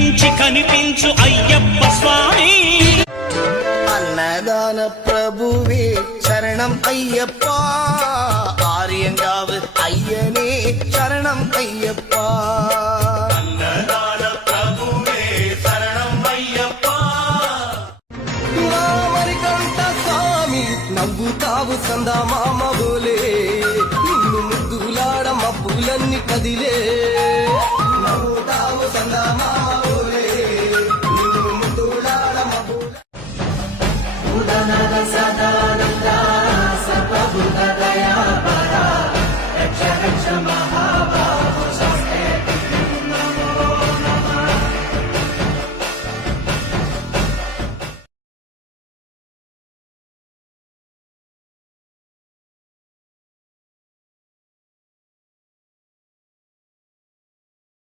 కనిపించి కనిపించు అయ్యప్ప స్వామి. అన్నదాన ప్రభువే శరణం అయ్యప్ప, ఆర్యంగావు అయ్యనే శరణం అయ్యప్ప. అన్నదాన ప్రభువే శరణం అయ్యప్ప. మరికంట స్వామి నవ్వుతావు సందా మామ,